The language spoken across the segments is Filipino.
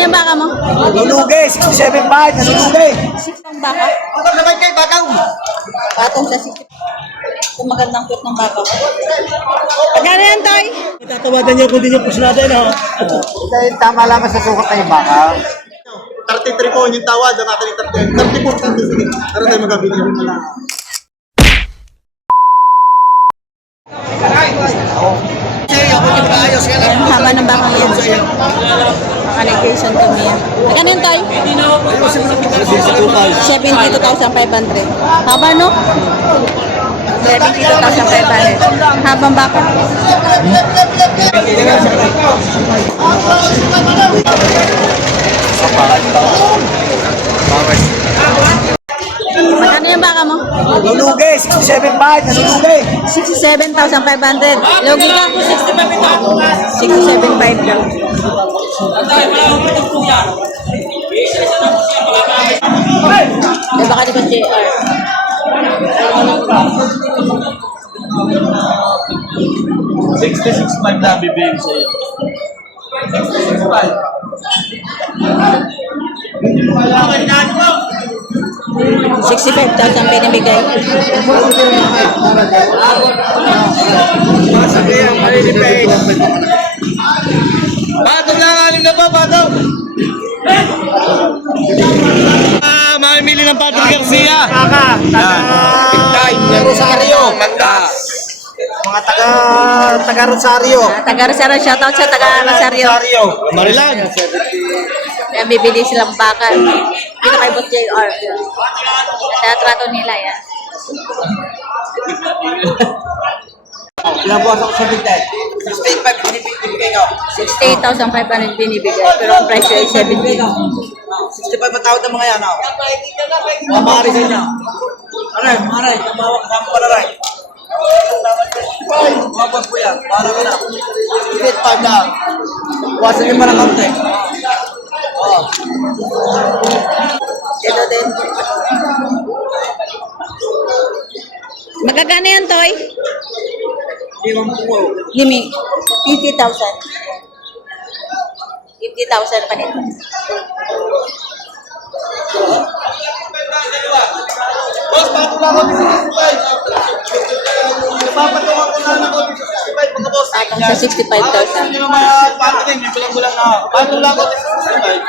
yung baka mo? Nulugi, 67.5, nulugi. 6 ang baka. Patong naman kay Bakaw. Patong sa 60. Ito magandang cute ng baka. Magkano yan, Toy? Tatawadan niyo kung di niyo push natin, ha? Dahil tama lamang sa sukat na yung Bakaw. 33 po yung tawad, ang akin 34, 30, sige. Tara tayo magkabili. Ang haba ng baka yan. Allocation kami yan. Magkano yun, Toy? 72,500. Haba, no? 72,500. Habang baka. Magkano yung baka mo? Nulugi, 67.5, nulugi. 67,500. Logi ka? 67,500 lang. Baka di ko JR. 66 na bibigyan sa'yo. 66 65,000 pinibigay. Patong lang, alim na pa, patong! Mamimili ng Patrick Garcia. Rosario, mga taga Rosario. Taga Rosario, shoutout sa taga Rosario. Marilan. Kaya bibili silang baka. Dito kay Bot JR. Kaya trato nila yan. Ilang buwan ako sa bigay? 68.5 binibigay ko. 68,500 binibigay. Pero ang presyo ay 70. 65 matawad ng mga yan. Mga maaari sa inyo. Aray, maaari. Tumawag ka mo pala, Ray. Mabag po yan. Para ka na. 65 na. Wasan niyo pa ng kaunti. Oo. Ito din. Magkakano yan, Toy? Gimi. 50,000. 50,000 pa nito. Boss, patong lang ako 65. Napapatungan ko lang ako 65 mga boss. Atong sa 65,000. Hindi naman patong yung bilang-bilang na. Patong lang ako 65.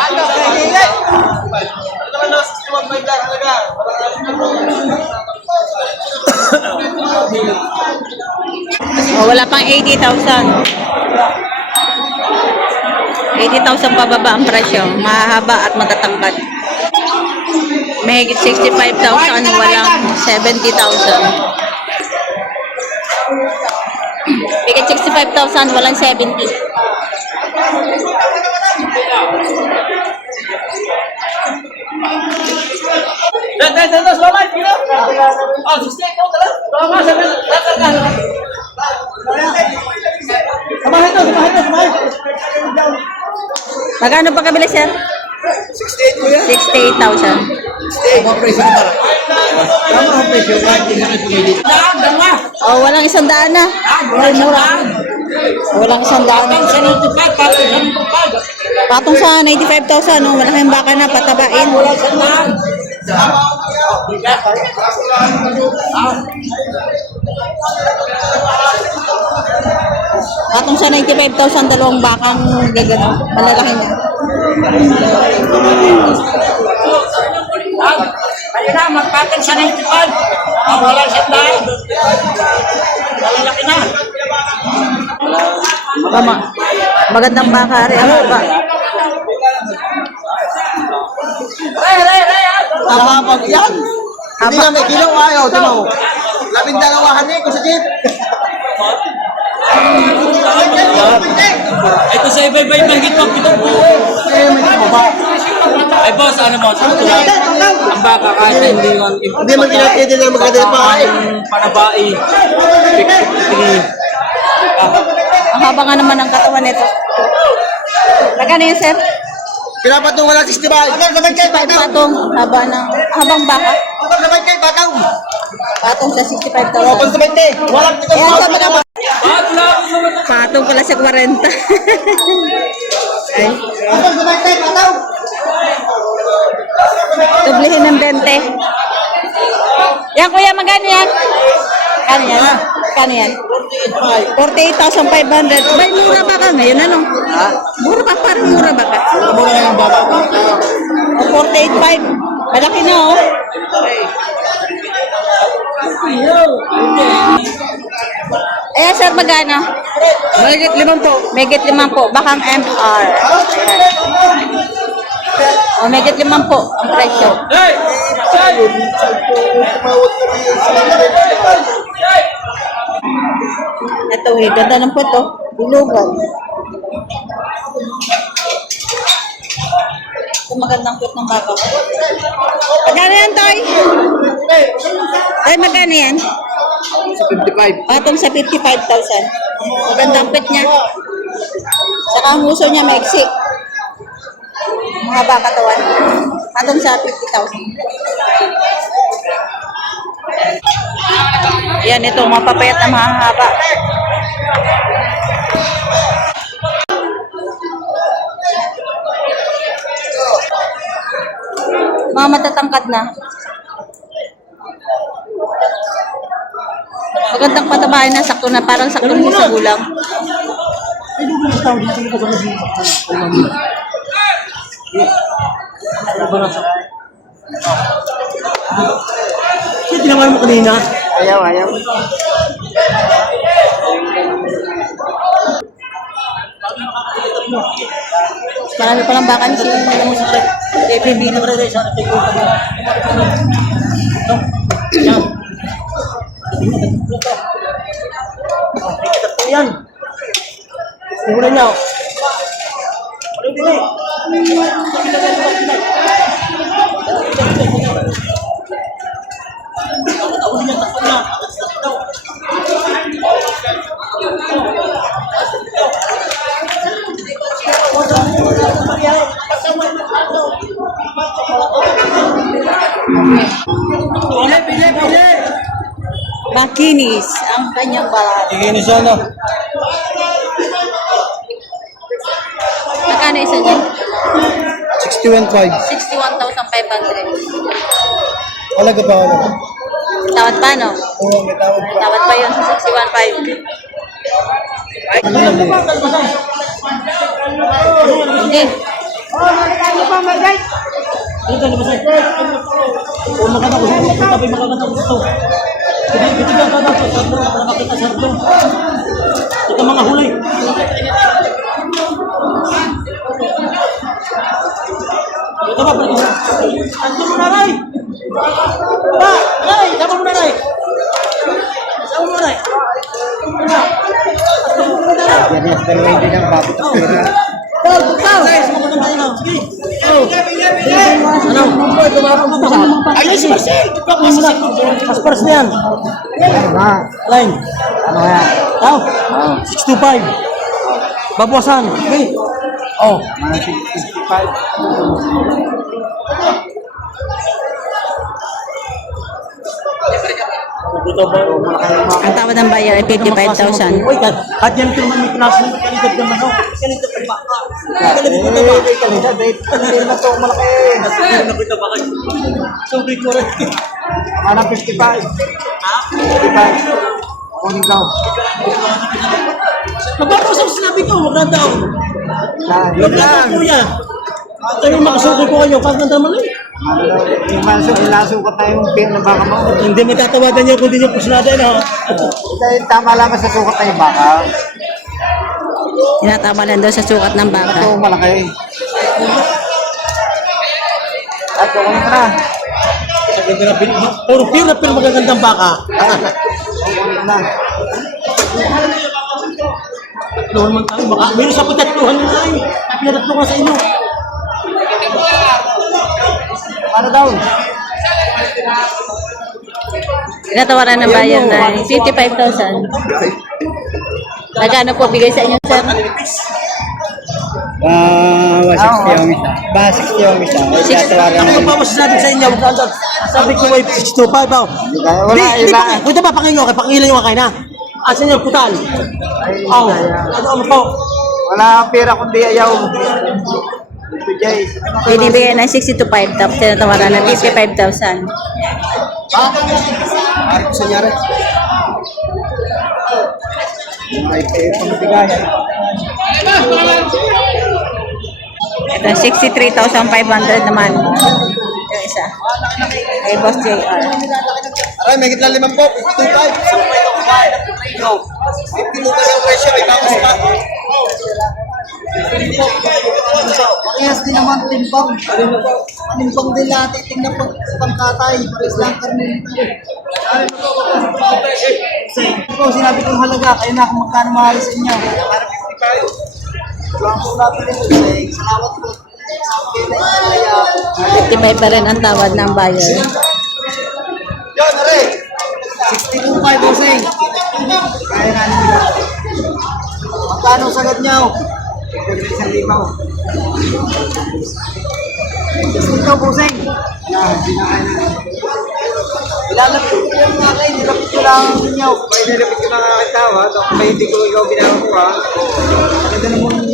Ano naman na 61 lang talaga. Oh, wala pang 80,000. 80,000 pababa ang presyo. Mahaba at matatangkad. Mahigit 65,000, walang 70,000. Mahigit 65,000, walang 70. Selamat, kira. Oh, sustain kau telah. Selamat, sampai datang. Samahin to. Magkano pa kabili, sir? 68 ko yan. 68,000. Mga presyo na para. Tama ang presyo. Oh, walang 100 na. Mura. Walang 100 na. Patong sa 95,000, no? Malaking baka na, patabain. Patong sa 95,000, dalawang bakang gagano. Malalaki na. Ayun na, magpatin sa 95. Walang sandal. Malalaki na. Tama. Magandang baka rin. Ano ba? Tama pag yan. Hindi Haba. na may kilaw ayaw. Tama mo. 12 ko sa jeep. Ito sa iba-iba yung mahigit pang 7 buo. Ay boss, ano mo? Ang baka kahit na hindi man Hindi man pinatid na magkada pa. panabai. Ang haba nga naman ng katawan nito. Magkano yun, sir? Pinapatungan lang 65. Patong naman kay Bakaw. Patong. Haba ng, habang baka. Patong naman kay Bakaw. Patong sa Patong 65,000. 70. Walang tigong Ayan, sabi naman. Patong pala sa 40. Ay. magkano yan? Kano yan? Kano yan? 48,500. May mura ba ka ngayon? Ano? Ha? Mura ba? Parang mura ba ka? Mura nga yung baba. 48,500. Malaki na oh. Ayan sir, magkano? Mahigit 5 po. Megit 5 po. Bakang MR. Ayan. O, megit 5 po ang presyo. Ito eh, ganda ng puto. Bilugan. Ito magandang puto ng baka. Magkano yan, Toy? Toy, magkano yan? Sa 55. Patong sa 55,000. Magandang pit niya. Saka ang huso niya maiksi. Mahaba katawan. Patong sa 50,000. Yan, ito, mapapayat na mahaba. Mga matatangkad na. Magandang patabain na, sakto na, parang sakto na sa gulang. Kasi tinaman mo kanina. Ayaw. Marami palang baka ni si David Dino rin sa ating yan. Mura niya. Ano din Pili. Makinis ang kanyang balat. Tingin siya no. Magkano isa niya? 61.5. 61,500. Halaga pa ako. Tawad pa, no? Oo, may tawag pa. Tawad pa yun sa 61,500. Hindi. Ano ka naman sa'yo? O maganda ko sa'yo. Tapi maganda ko ito. Bitigan ka daw sa sardo. Para makita sardo. Ito mga huli. Ito ba? Sardo mo na, Ray! Ba! Ray! Sama mo na, Ray! Sama mo na, Ray! Yan yung pwede ng bago sa pera. Ray! Sama mo na tayo. Sige! Ano? Ayos si Marcel! Pasparas na yan. Line. Ano yan? Tao? 625. Babawasan. Okay. Oh. Mga 65. Ito ba? Ang tawad ng buyer ay 55,000. Uy, kahit yan ito naman may pinasok ng kalidad naman. Kalidad pa ba? Kalidad pa ba? Hindi na ito malaki. Nakita ba kayo? So, big ko rin. Ano 55? Ha? 55. Ako ikaw. Magpapasok sinabi ko, huwag na daw. Yan. Huwag na daw, kuya. Ito yung makasuko ko kayo, kahit nanda man eh. Yung masok, ilasok tayo yung pin na baka mo. Hindi mo tatawagan niyo kung di niyo pusunada yun, ha? Ito tama lang sa sukat tayo baka. Tinatama lang daw sa sukat ng Ito baka. malaki. At kukunin ka na. Sa ganda na pin. Puro pira pero magagandang baka. Kukunin ka na. Tatluhan man tayo. Baka meron sa patatluhan nyo tayo. Pinatatluhan sa inyo. Ano daw? Tinatawaran ng buyer na 55,000. Magkano po bigay sa inyo, sir? 160 yung isa. 160 yung isa. Ano ba masasabi sa inyo? Sabi ko ay 625 daw. Wala, iba. Pwede ba pakinggan kayo? Pakingilan nyo kayo na. Asan yung putal? Oh, ano po? Wala pera kundi ayaw. Binibigyan ng 62.5 tapos tinatawaran ng 55,000. Ari ko sa nyari. Ay, pamabigay. Ito, 63,500 naman. Yung isa. Kay Boss JR. Aray, may gitla 5 po. 55. Sa may ito kumain. 52 pa yung presyo. May tapos pa. Parehas din naman timbang. Panimbang din natin. Tingnan po pangkatay. Parehas lang karne. Ito, sinabi kong halaga. Kayo na kung magkano mahal sa inyo. Para 55. Lang po natin ito. Salamat po. 55 pa rin ang tawad ng buyer. Yun, aray. 62.5 Boseng. Kaya na nila. Magkano sagad niyo? 1,000. Ito Boseng. Ilalapit ko yung mga kayo. Nilapit ko lang ninyo. May nilapit ko na kakatawa. May hindi ko ikaw ginawa ko ha. Maganda naman ang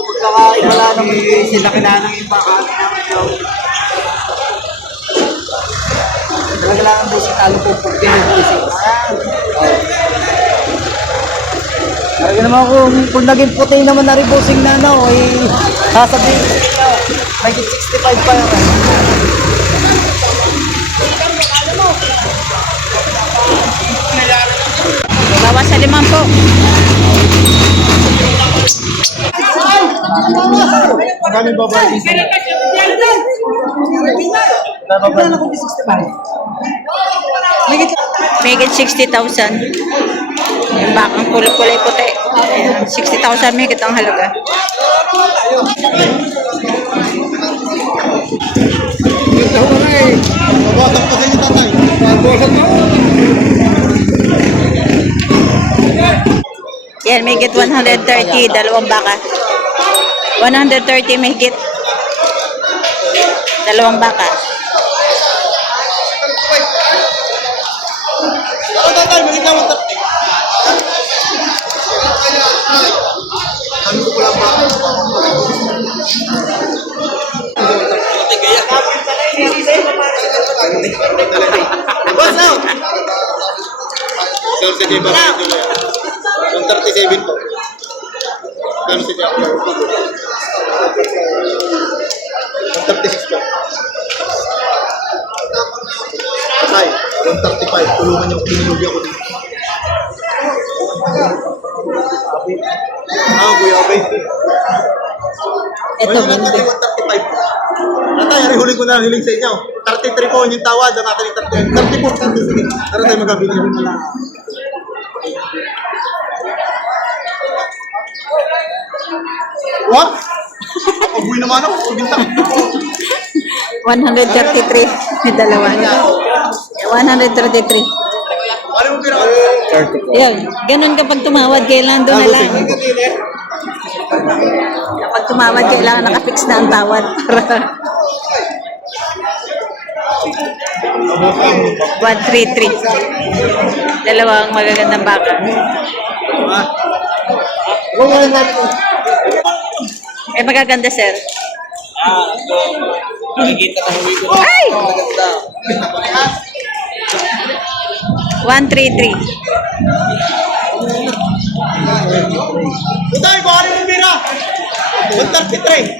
pagkakain. Wala naman Sila kinanang yung baka. talaga lang ang Boseng. Talo po po. Boseng. Talaga naman kung naging puti naman na rin Boseng na ano, ay sasabihin ko sa inyo, may 65 pa yun. Bawas sa 5 po. Maraming babae. Magkano kung 65? Megit 60,000. Yung bakang kulay puti. Ayan, 60,000 megit ang halaga. Ito mo na eh. Mabasak pa sa inyo tatay. Mabasak mo. Yan, megit 130, dalawang baka. 130 megit. Dalawang baka. Ako tatay, magiging naman tatay. Kami ko lang ba? Boss now! Sir, sige ba kayo tuloy? 137 po. Kano si Jack? 136 po. Patay, 135. Tulungan yung pinilugya ko dito. Kuya Abay. Ito, Ayun na, 135 po. Natay, ari huli ko na ang hiling sa inyo. 33 po yung tawad, ang akin 34. 34, sige. Tara tayo magkabili. What? Pag-uwi naman ako, pag-bintang. 133. May dalawa. 133. Ano mo pinaka? Yan, ganun kapag tumawad, kailangan doon na lang. Kapag tumawad, kailangan nakafix na ang tawad. 133. Dalawang magagandang baka. Eh, magaganda, sir. Nakikita na huli ko. Ay! Maganda. 133. Utay, kung ano yung bira? 133.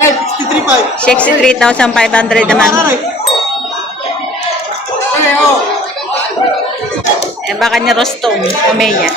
Ay, 63.5. 63,500 naman. Ay, oh. Eh, baka ni Rostom, Umeya.